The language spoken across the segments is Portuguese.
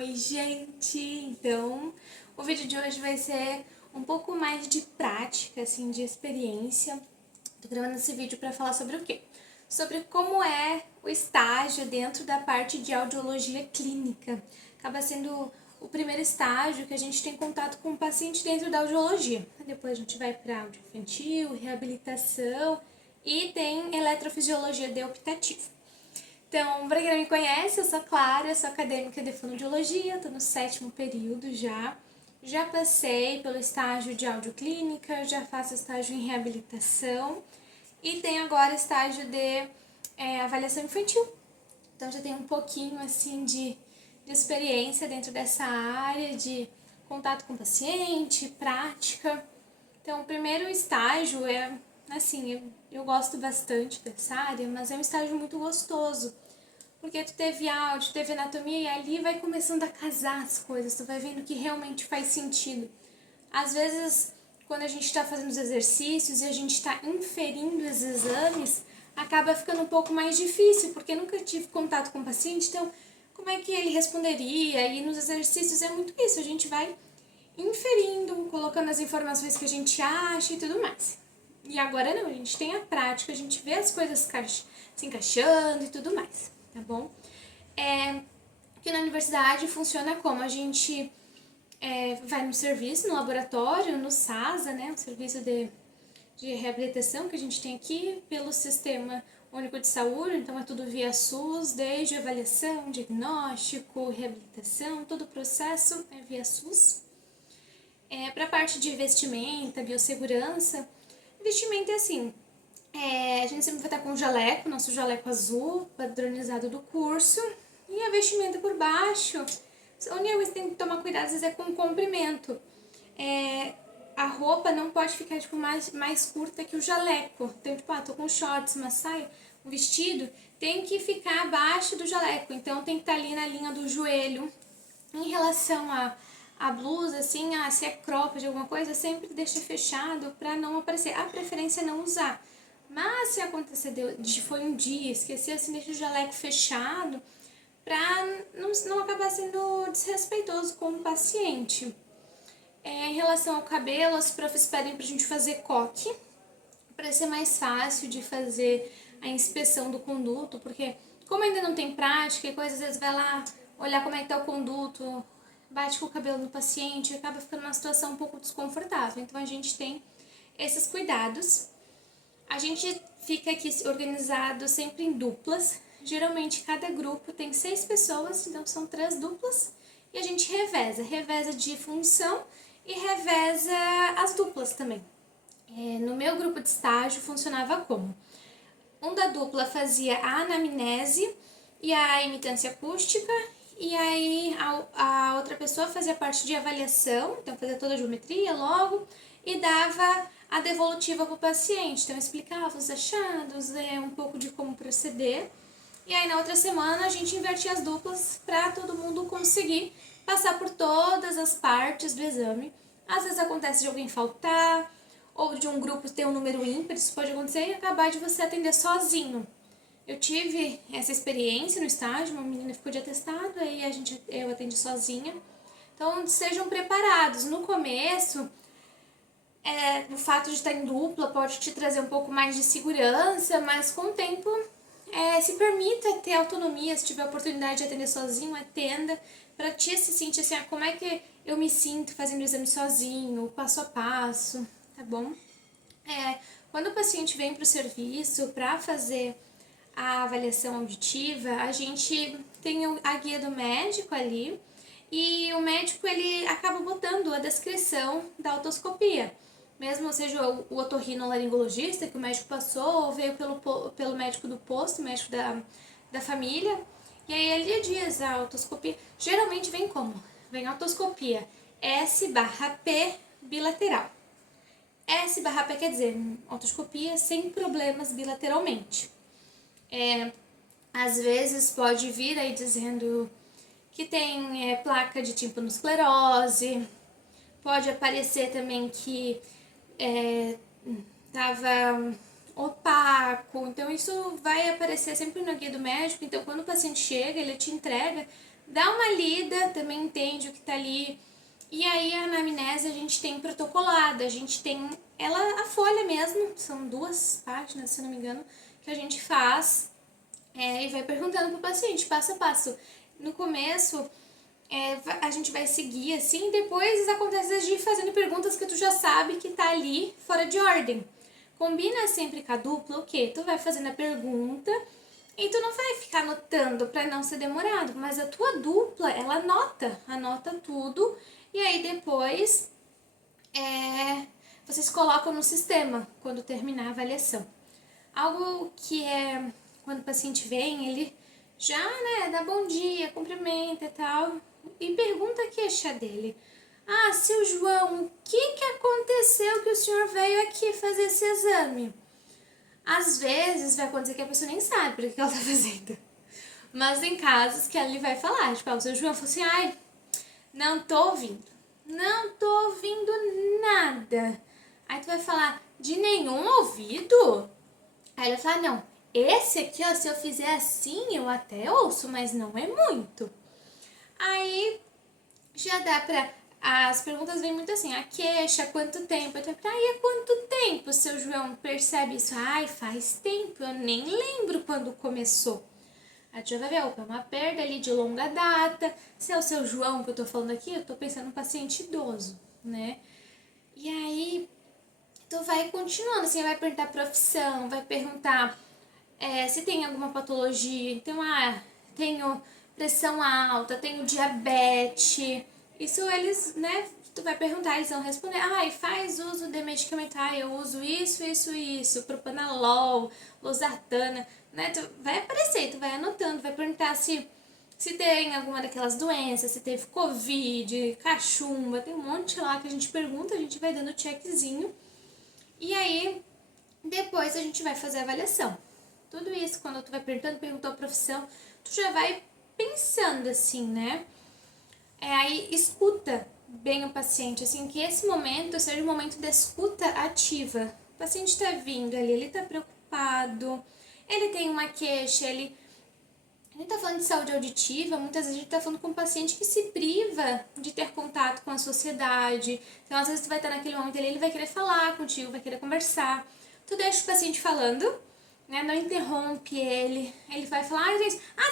Oi, gente! Então, o vídeo de hoje vai ser um pouco mais de prática, assim, de experiência. Tô gravando esse vídeo para falar sobre o quê? Sobre como é o estágio dentro da parte de audiologia clínica. Acaba sendo o primeiro estágio que a gente tem contato com o paciente dentro da audiologia. Depois a gente vai para áudio infantil, reabilitação e tem eletrofisiologia deoptativa. Então, para quem não me conhece, eu sou Clara, eu sou acadêmica de fonoaudiologia, estou no 7º período já. Já passei pelo estágio de audioclínica, já faço estágio em reabilitação e tenho agora estágio de avaliação infantil. Então, já tenho um pouquinho assim de experiência dentro dessa área de contato com o paciente, prática. Então, o primeiro estágio é, assim, eu gosto bastante dessa área, mas é um estágio muito gostoso. Porque tu teve áudio, teve anatomia e ali vai começando a casar as coisas, tu vai vendo que realmente faz sentido. Às vezes, quando a gente está fazendo os exercícios e a gente está inferindo os exames, acaba ficando um pouco mais difícil, porque nunca tive contato com o paciente, então como é que ele responderia? E nos exercícios é muito isso, a gente vai inferindo, colocando as informações que a gente acha e tudo mais. E agora não, a gente tem a prática, a gente vê as coisas se encaixando e tudo mais, tá bom? Que na universidade funciona como? A gente vai no serviço, no laboratório, no SASA, né? O serviço de reabilitação que a gente tem aqui pelo Sistema Único de Saúde, então é tudo via SUS, desde avaliação, diagnóstico, reabilitação, todo o processo é via SUS. Para a parte de vestimenta, biossegurança, investimento é assim, a gente sempre vai estar com o jaleco, nosso jaleco azul, padronizado do curso, e a vestimenta por baixo. A única coisa que tem que tomar cuidado às vezes é com o comprimento. A roupa não pode ficar tipo, mais curta que o jaleco. Então, tipo, tô com shorts, uma saia, um vestido, tem que ficar abaixo do jaleco. Então, tem que estar ali na linha do joelho. Em relação a blusa, assim, se é cropped, alguma coisa, sempre deixa fechado para não aparecer. A preferência é não usar. Mas se acontecer de foi um dia, esquecer, assim, deixa o jaleco fechado para não acabar sendo desrespeitoso com o paciente. Em relação ao cabelo, as profs pedem pra gente fazer coque, para ser mais fácil de fazer a inspeção do conduto, porque como ainda não tem prática e coisa, às vezes vai lá olhar como é que tá o conduto, bate com o cabelo no paciente e acaba ficando uma situação um pouco desconfortável. Então a gente tem esses cuidados. A gente fica aqui organizado sempre em duplas. Geralmente cada grupo tem 6 pessoas, então são 3 duplas. E a gente reveza de função e reveza as duplas também. No meu grupo de estágio funcionava como? Um da dupla fazia a anamnese e a imitância acústica, e aí a outra pessoa fazia parte de avaliação, então fazia toda a geometria logo, e dava a devolutiva para o paciente, então explicava os achados, um pouco de como proceder. E aí na outra semana a gente invertia as duplas para todo mundo conseguir passar por todas as partes do exame. Às vezes acontece de alguém faltar, ou de um grupo ter um número ímpar, isso pode acontecer e acabar de você atender sozinho. Eu tive essa experiência no estágio, uma menina ficou de atestado, aí eu atendi sozinha. Então sejam preparados. No começo, o fato de estar em dupla pode te trazer um pouco mais de segurança, mas com o tempo se permita ter autonomia, se tiver a oportunidade de atender sozinho, atenda, para te se sentir assim, como é que eu me sinto fazendo o exame sozinho, passo a passo, tá bom? Quando o paciente vem para o serviço para fazer a avaliação auditiva, a gente tem a guia do médico ali, e o médico ele acaba botando a descrição da otoscopia. Mesmo seja o otorrinolaringologista que o médico passou, ou veio pelo médico do posto, médico da família, e aí ele diz a otoscopia. Geralmente vem como? Vem a otoscopia S/P bilateral. S/P quer dizer otoscopia sem problemas bilateralmente. Às vezes pode vir aí dizendo que tem placa de tímpanosclerose, pode aparecer também que estava opaco, então isso vai aparecer sempre na guia do médico. Então quando o paciente chega, ele te entrega dá uma lida, também entende o que tá ali. E aí a anamnese a gente tem protocolada, a gente tem ela, a folha mesmo, são 2 páginas, se não me engano, que a gente faz e vai perguntando pro paciente, passo a passo. No começo, a gente vai seguir assim, depois acontece de ir fazendo perguntas que tu já sabe que tá ali fora de ordem. Combina sempre com a dupla o quê? Tu vai fazendo a pergunta e tu não vai ficar anotando para não ser demorado, mas a tua dupla, ela anota tudo e aí depois vocês colocam no sistema quando terminar a avaliação. Algo que é quando o paciente vem, ele já, dá bom dia, cumprimenta e tal, e pergunta a queixa dele. Ah, seu João, o que aconteceu que o senhor veio aqui fazer esse exame? Às vezes vai acontecer que a pessoa nem sabe o que ela tá fazendo. Mas tem casos que ele vai falar, tipo, o seu João falou assim, ai, não tô ouvindo. Não tô ouvindo nada. Aí tu vai falar, de nenhum ouvido? Aí ele vai falar, não, esse aqui, ó, se eu fizer assim, eu até ouço, mas não é muito. Aí já dá pra... As perguntas vêm muito assim, a queixa, quanto tempo? Eu tô pra, há quanto tempo, seu João, percebe isso? Ai, faz tempo, eu nem lembro quando começou. Aí tu já vai ver, opa, é uma perda ali de longa data. Se é o seu João que eu tô falando aqui, eu tô pensando no paciente idoso, né? E aí, tu vai continuando, assim, vai perguntar profissão, vai perguntar se tem alguma patologia. Então, tenho pressão alta, tenho diabetes. Isso eles, né, tu vai perguntar, eles vão responder. E faz uso de medicamento. Eu uso isso, propanolol, losartana, né? Tu vai aparecer, tu vai anotando, vai perguntar se tem alguma daquelas doenças, se teve covid, cachumba, tem um monte lá que a gente pergunta, a gente vai dando checkzinho. E aí, depois a gente vai fazer a avaliação. Tudo isso, quando tu vai perguntou a profissão, tu já vai pensando assim, né? Aí escuta bem o paciente, assim, que esse momento seja um momento de escuta ativa. O paciente tá vindo ali, ele tá preocupado, ele tem uma queixa, ele tá falando de saúde auditiva, muitas vezes a gente tá falando com um paciente que se priva de ter contato com a sociedade. Então, às vezes, tu vai estar naquele momento ali, ele vai querer falar contigo, vai querer conversar. Tu deixa o paciente falando, né? Não interrompe ele. Ele vai falar,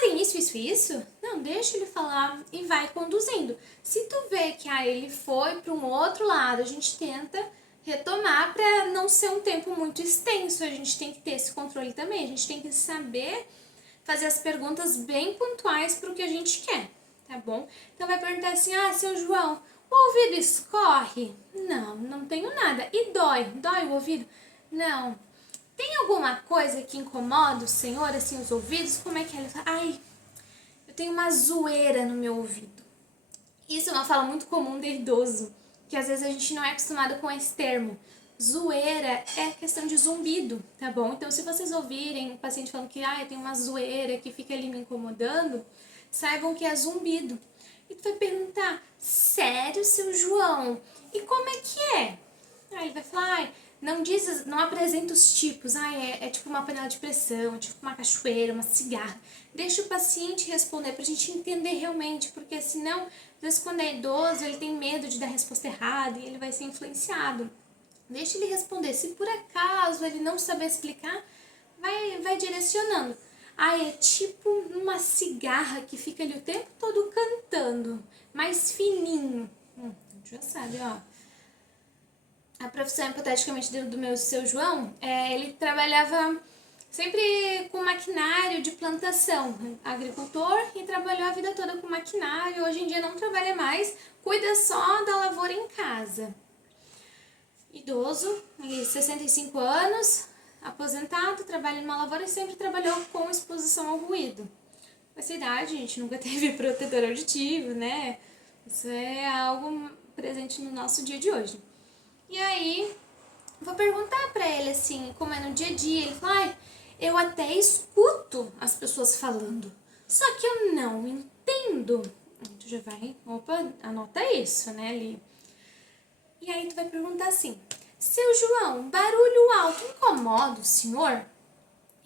tem isso? Não, deixa ele falar e vai conduzindo. Se tu vê que ele foi para um outro lado, a gente tenta retomar para não ser um tempo muito extenso. A gente tem que ter esse controle também, a gente tem que saber fazer as perguntas bem pontuais para o que a gente quer, tá bom? Então vai perguntar assim, seu João, o ouvido escorre? Não, não tenho nada. E dói? Dói o ouvido? Não. Tem alguma coisa que incomoda o senhor, assim, os ouvidos? Como é que é? Ele fala, eu tenho uma zoeira no meu ouvido. Isso é uma fala muito comum de idoso, que às vezes a gente não é acostumado com esse termo. Zoeira é questão de zumbido, tá bom? Então, se vocês ouvirem o paciente falando que eu tenho uma zoeira que fica ali me incomodando, saibam que é zumbido. E tu vai perguntar, sério, seu João? E como é que é? Aí ele vai falar, não apresenta os tipos, é tipo uma panela de pressão, é tipo uma cachoeira, uma cigarra. Deixa o paciente responder pra gente entender realmente, porque senão, às vezes quando é idoso, ele tem medo de dar a resposta errada e ele vai ser influenciado. Deixa ele responder. Se por acaso ele não saber explicar, vai direcionando. É tipo uma cigarra que fica ali o tempo todo cantando, mais fininho. Já sabe, ó. A profissão, hipoteticamente, do meu seu João, ele trabalhava sempre com maquinário de plantação, agricultor, e trabalhou a vida toda com maquinário. Hoje em dia não trabalha mais, cuida só da lavoura em casa. Idoso, 65 anos, aposentado, trabalha numa lavoura e sempre trabalhou com exposição ao ruído. Com essa idade, a gente nunca teve protetor auditivo, né? Isso é algo presente no nosso dia de hoje. E aí, vou perguntar pra ele assim, como é no dia a dia. Ele fala, eu até escuto as pessoas falando, só que eu não entendo. Tu já vai, anota isso, né, ali. E aí tu vai perguntar assim, seu João, barulho alto incomoda o senhor?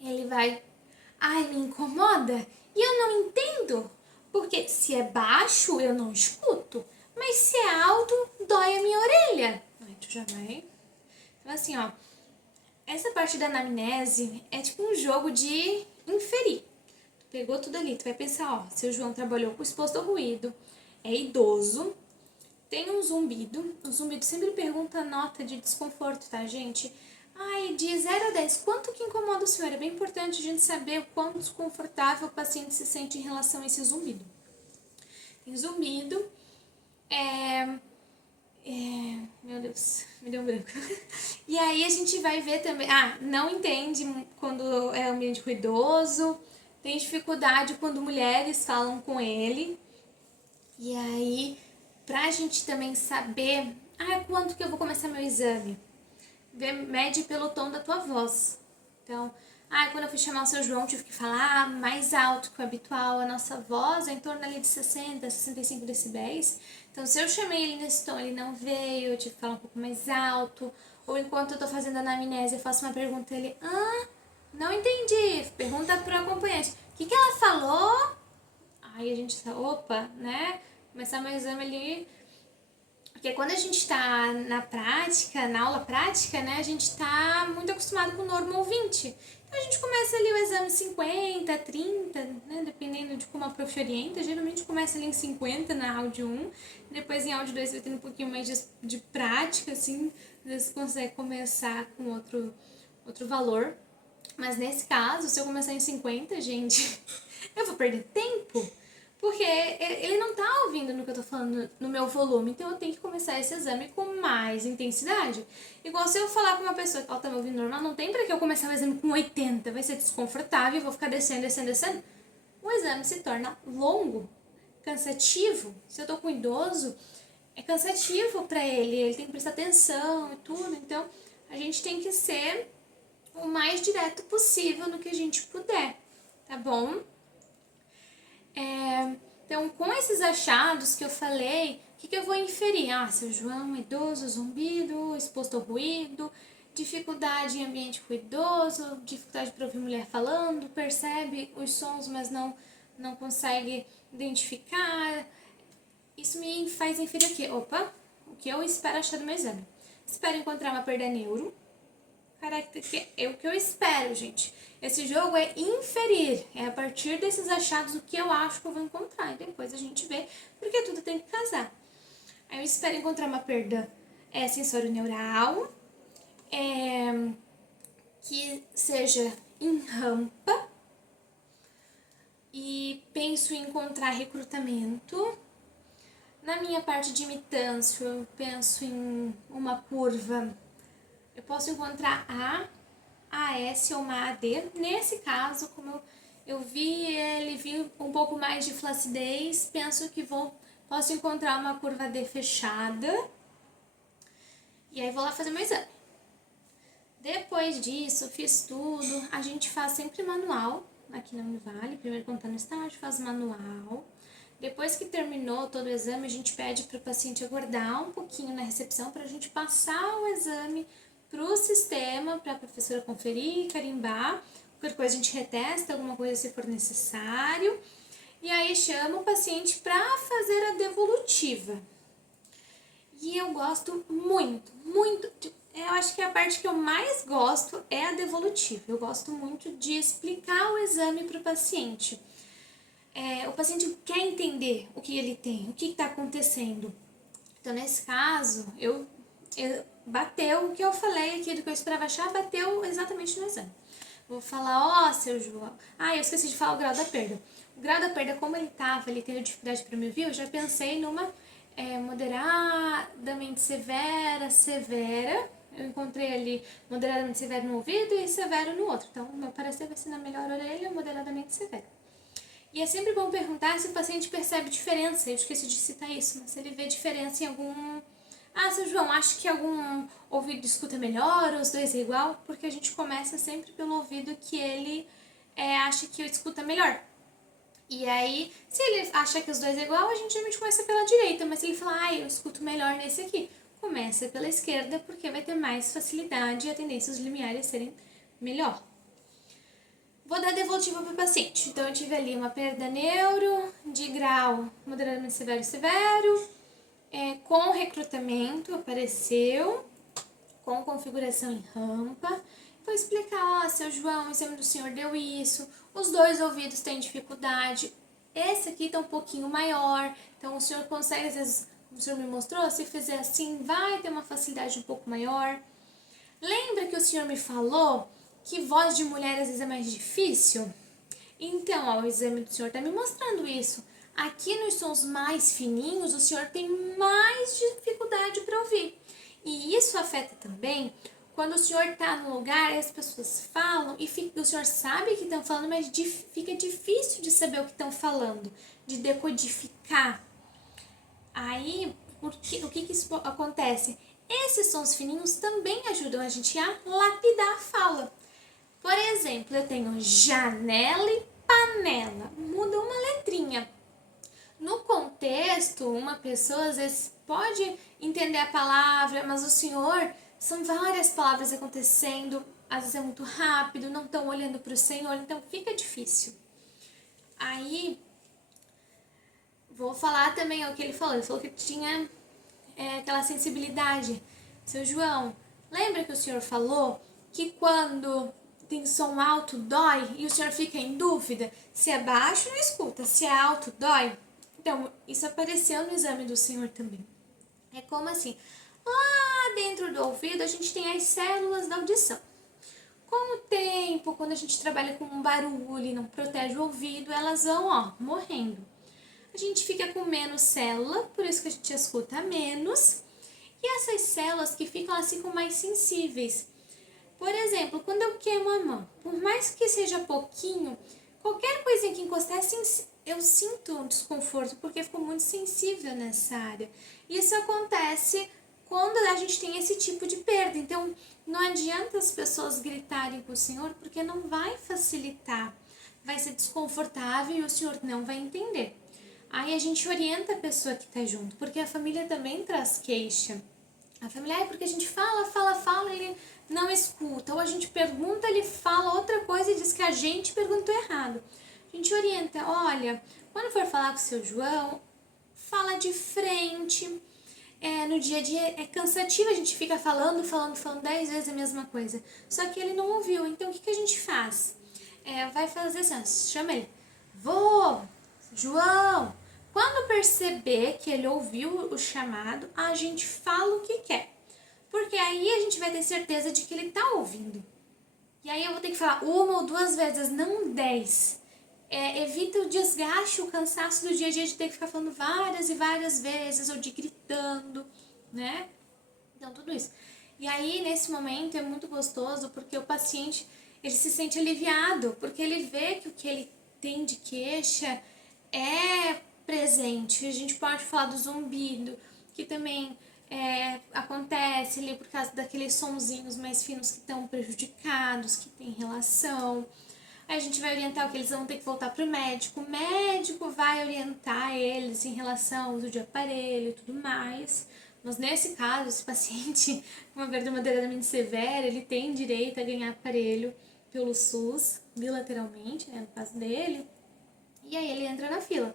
Ele vai, me incomoda? E eu não entendo? Porque se é baixo, eu não escuto. Mas se é alto, dói a minha orelha. Aí tu já vai... Então assim, ó. Essa parte da anamnese é tipo um jogo de inferir. Tu pegou tudo ali, tu vai pensar, ó. Seu João trabalhou com exposto ao ruído, é idoso, tem um zumbido. O zumbido sempre pergunta a nota de desconforto, tá, gente? Ai, de 0 a 10, quanto que incomoda o senhor? É bem importante a gente saber o quão desconfortável o paciente se sente em relação a esse zumbido. Tem zumbido, meu Deus, me deu um branco. E aí a gente vai ver também, não entende quando é ambiente ruidoso, tem dificuldade quando mulheres falam com ele. E aí, pra gente também saber, quanto que eu vou começar meu exame? Mede pelo tom da tua voz. Então, quando eu fui chamar o seu João, tive que falar mais alto que o habitual. A nossa voz é em torno ali de 60, 65 decibéis. Então, se eu chamei ele nesse tom, ele não veio, eu tive que falar um pouco mais alto. Ou enquanto eu tô fazendo a anamnese, eu faço uma pergunta, ele, não entendi. Pergunta pro acompanhante, o que ela falou? Aí a gente tá, opa, né? Começar meu exame ali. Porque quando a gente tá na prática, na aula prática, né? A gente tá muito acostumado com o normal 20. Então a gente começa ali o exame 50, 30, né? Dependendo de como a prof orienta. Geralmente começa ali em 50 na áudio 1. Depois em áudio 2 vai tendo um pouquinho mais de prática, assim. Às vezes você consegue começar com outro valor. Mas nesse caso, se eu começar em 50, gente, eu vou perder tempo. Porque ele não tá ouvindo no que eu tô falando no meu volume. Então eu tenho que começar esse exame com mais intensidade. Igual se eu falar com uma pessoa que ela tá me ouvindo normal, não tem pra que eu começar o exame com 80. Vai ser desconfortável, eu vou ficar descendo, descendo, descendo. O exame se torna longo, cansativo. Se eu tô com um idoso, é cansativo pra ele tem que prestar atenção e tudo. Então a gente tem que ser o mais direto possível no que a gente puder, tá bom? Então, com esses achados que eu falei, o que eu vou inferir? Seu João é idoso, zumbido, exposto ao ruído, dificuldade em ambiente ruidoso, dificuldade para ouvir mulher falando, percebe os sons, mas não consegue identificar. Isso me faz inferir o quê? O que eu espero achar do meu exame? Espero encontrar uma perda neuro, é o que eu espero, gente. Esse jogo é inferir, é a partir desses achados o que eu acho que eu vou encontrar. E depois a gente vê, porque tudo tem que casar. Aí eu espero encontrar uma perda sensório neural, que seja em rampa, e penso em encontrar recrutamento. Na minha parte de imitância, eu penso em uma curva. Eu posso encontrar AS ou uma AD. Nesse caso, como eu vi um pouco mais de flacidez, penso que posso encontrar uma curva D fechada. E aí vou lá fazer meu exame. Depois disso, fiz tudo. A gente faz sempre manual aqui na Univale. Primeiro quando tá no estágio, faz manual. Depois que terminou todo o exame, a gente pede para o paciente aguardar um pouquinho na recepção para a gente passar o exame para o sistema, para a professora conferir, carimbar. Qualquer coisa a gente retesta, alguma coisa se for necessário. E aí chama o paciente para fazer a devolutiva. E eu gosto muito, muito. Eu acho que a parte que eu mais gosto é a devolutiva. Eu gosto muito de explicar o exame para o paciente. O paciente quer entender o que ele tem, o que está acontecendo. Então, nesse caso, eu bateu o que eu falei aqui do que eu esperava achar, bateu exatamente no exame. Vou falar, seu João. Eu esqueci de falar o grau da perda. O grau da perda, como ele tendo dificuldade para me ouvir, eu já pensei numa moderadamente severa. Eu encontrei ali moderadamente severo no ouvido e severo no outro. Então, o meu parecer vai ser na melhor orelha, moderadamente severo. E é sempre bom perguntar se o paciente percebe diferença. Eu esqueci de citar isso, mas se ele vê diferença em algum... seu João, acho que algum ouvido escuta melhor, os dois é igual, porque a gente começa sempre pelo ouvido que ele acha que escuta melhor. E aí, se ele acha que os dois é igual, a gente geralmente começa pela direita, mas se ele falar, eu escuto melhor nesse aqui, começa pela esquerda, porque vai ter mais facilidade e a tendência dos limiares serem melhor. Vou dar devolutiva para o paciente. Então, eu tive ali uma perda neuro de grau grau moderadamente severo, com recrutamento, apareceu, com configuração em rampa. Vou explicar, seu João, o exame do senhor deu isso, os 2 ouvidos têm dificuldade, esse aqui tá um pouquinho maior, então o senhor consegue, às vezes, como o senhor me mostrou, se fizer assim, vai ter uma facilidade um pouco maior. Lembra que o senhor me falou que voz de mulher às vezes é mais difícil? Então, ó, o exame do senhor tá me mostrando isso. Aqui nos sons mais fininhos, o senhor tem mais dificuldade para ouvir. E isso afeta também quando o senhor está no lugar e as pessoas falam e o senhor sabe que estão falando, mas fica difícil de saber o que estão falando, de decodificar. Aí, o que isso acontece? Esses sons fininhos também ajudam a gente a lapidar a fala. Por exemplo, eu tenho janela e panela. Muda uma letrinha. No contexto, uma pessoa às vezes pode entender a palavra, mas o senhor, são várias palavras acontecendo, às vezes é muito rápido, não estão olhando para o senhor, então fica difícil. Aí, vou falar também o que ele falou que tinha aquela sensibilidade. Seu João, lembra que o senhor falou que quando tem som alto dói e o senhor fica em dúvida? Se é baixo não escuta, se é alto dói? Então, isso apareceu no exame do senhor também. É como assim, lá dentro do ouvido a gente tem as células da audição. Com o tempo, quando a gente trabalha com um barulho e não protege o ouvido, elas vão, morrendo. A gente fica com menos célula, por isso que a gente escuta menos. E essas células que ficam assim ficam mais sensíveis. Por exemplo, quando eu queimo a mão, por mais que seja pouquinho, qualquer coisinha que encostar, eu sinto um desconforto, porque ficou muito sensível nessa área. Isso acontece quando a gente tem esse tipo de perda. Então, não adianta as pessoas gritarem com o senhor, porque não vai facilitar. Vai ser desconfortável e o senhor não vai entender. Aí a gente orienta a pessoa que está junto, porque a família também traz queixa. A família, porque a gente fala, ele não escuta. Ou a gente pergunta, ele fala outra coisa e diz que a gente perguntou errado. A gente orienta, olha, quando for falar com o seu João, fala de frente. No dia a dia é cansativo, a gente fica falando 10 vezes a mesma coisa. Só que ele não ouviu, então o que a gente faz? Vai fazer assim, chama ele, vô, João. Quando perceber que ele ouviu o chamado, a gente fala o que quer. Porque aí a gente vai ter certeza de que ele tá ouvindo. E aí eu vou ter que falar 1 ou 2 vezes, não 10. Evita o desgaste, o cansaço do dia a dia de ter que ficar falando várias e várias vezes, ou de gritando, né? Então, tudo isso. E aí, nesse momento, é muito gostoso, porque o paciente, ele se sente aliviado, porque ele vê que o que ele tem de queixa é presente. A gente pode falar do zumbido, que também acontece ali por causa daqueles sonzinhos mais finos que estão prejudicados, que tem relação. Aí a gente vai orientar o que eles vão ter que voltar para o médico. O médico vai orientar eles em relação ao uso de aparelho e tudo mais. Mas nesse caso, esse paciente com uma perda moderadamente severa, ele tem direito a ganhar aparelho pelo SUS, bilateralmente, no caso dele. E aí ele entra na fila.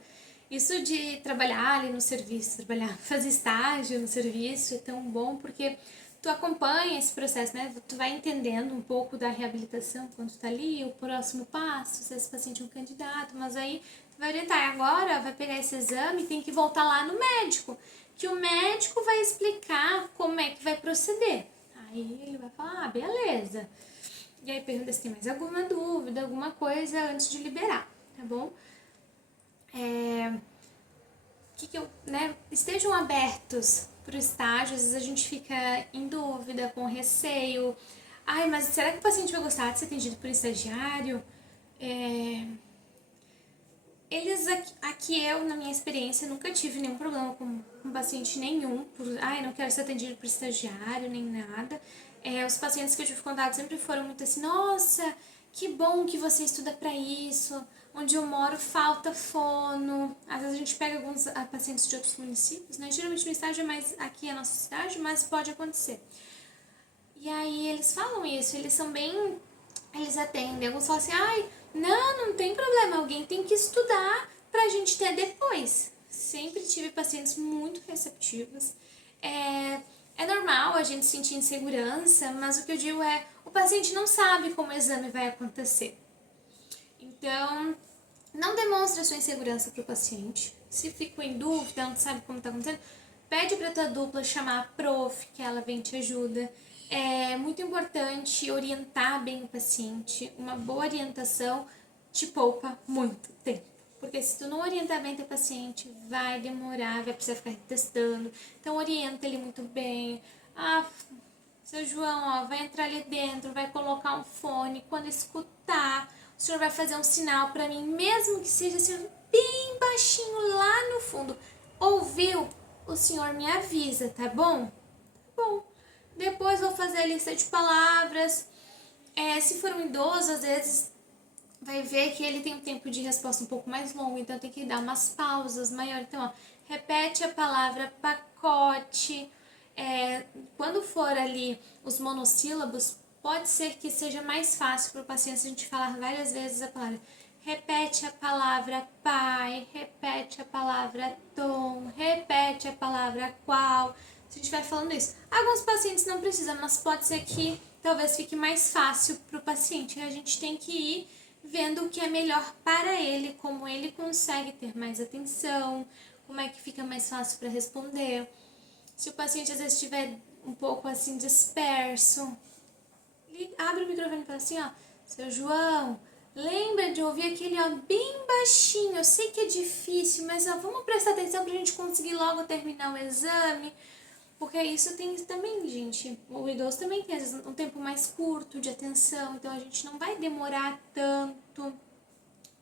Isso de trabalhar ali no serviço, fazer estágio no serviço é tão bom porque tu acompanha esse processo, né? Tu vai entendendo um pouco da reabilitação quando tu tá ali, o próximo passo, se esse paciente é um candidato, mas aí tu vai orientar, agora vai pegar esse exame e tem que voltar lá no médico, que o médico vai explicar como é que vai proceder. Aí ele vai falar, beleza. E aí pergunta se tem mais alguma dúvida, alguma coisa antes de liberar, tá bom? Estejam abertos para o estágio, às vezes a gente fica em dúvida, com receio. Ai, mas será que o paciente vai gostar de ser atendido por estagiário? Eu, na minha experiência, nunca tive nenhum problema com paciente nenhum, não quero ser atendido por estagiário, nem nada. Os pacientes que eu tive contato sempre foram muito assim, nossa, que bom que você estuda para isso, onde eu moro falta fono. Às vezes a gente pega alguns pacientes de outros municípios, né? Geralmente no estágio é mais aqui a nossa cidade, mas pode acontecer. E aí eles falam isso, eles atendem. Alguns falam assim, não tem problema, alguém tem que estudar pra gente ter depois. Sempre tive pacientes muito receptivos. É normal a gente sentir insegurança, mas o que eu digo é, o paciente não sabe como o exame vai acontecer. Então, não demonstre a sua insegurança para o paciente. Se ficou em dúvida, não sabe como está acontecendo, pede para a tua dupla chamar a prof, que ela vem te ajuda. É muito importante orientar bem o paciente. Uma boa orientação te poupa muito tempo. Porque se tu não orientar bem teu paciente, vai demorar, vai precisar ficar testando. Então orienta ele muito bem. Seu João, ó, vai entrar ali dentro, vai colocar um fone. Quando escutar, o senhor vai fazer um sinal para mim, mesmo que seja assim, bem baixinho lá no fundo. Ouviu? O senhor me avisa, tá bom? Tá bom. Depois vou fazer a lista de palavras. Se for um idoso, às vezes vai ver que ele tem um tempo de resposta um pouco mais longo, então tem que dar umas pausas maiores. Então, ó, repete a palavra pacote. Quando for ali os monossílabos, pode ser que seja mais fácil para o paciente a gente falar várias vezes a palavra. Repete a palavra pai, repete a palavra tom, repete a palavra qual. Se a gente vai falando isso. Alguns pacientes não precisam, mas pode ser que talvez fique mais fácil para o paciente. A gente tem que ir vendo o que é melhor para ele, como ele consegue ter mais atenção, como é que fica mais fácil para responder. Se o paciente às vezes estiver um pouco assim disperso, ele abre o microfone e fala assim, ó, seu João, lembra de ouvir aquele ó bem baixinho, eu sei que é difícil, mas ó, vamos prestar atenção pra gente conseguir logo terminar o exame, porque isso tem também, gente, o idoso também tem às vezes um tempo mais curto de atenção, então a gente não vai demorar tanto.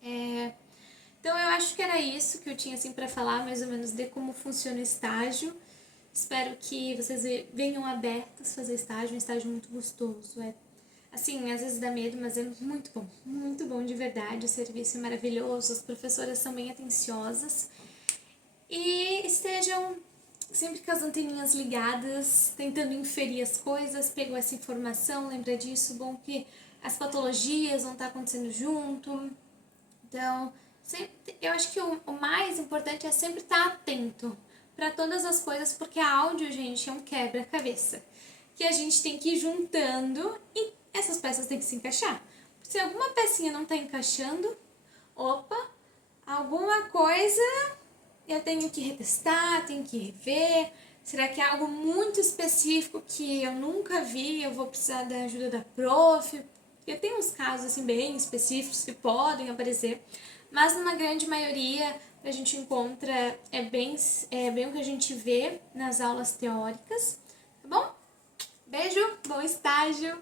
Então eu acho que era isso que eu tinha assim para falar, mais ou menos de como funciona o estágio. Espero que vocês venham abertos a fazer estágio, um estágio muito gostoso. Assim, às vezes dá medo, mas é muito bom de verdade. O serviço é maravilhoso, as professoras são bem atenciosas. E estejam sempre com as anteninhas ligadas, tentando inferir as coisas, pegou essa informação, lembra disso, bom que as patologias vão estar acontecendo junto. Então, eu acho que o mais importante é sempre estar atento para todas as coisas, porque áudio, gente, é um quebra-cabeça que a gente tem que ir juntando e essas peças têm que se encaixar. Se alguma pecinha não está encaixando, opa, alguma coisa eu tenho que retestar, tenho que rever. Será que é algo muito específico que eu nunca vi, eu vou precisar da ajuda da prof? Porque tem uns casos assim bem específicos que podem aparecer, mas numa grande maioria a gente encontra, é bem o que a gente vê nas aulas teóricas, tá bom? Beijo, bom estágio!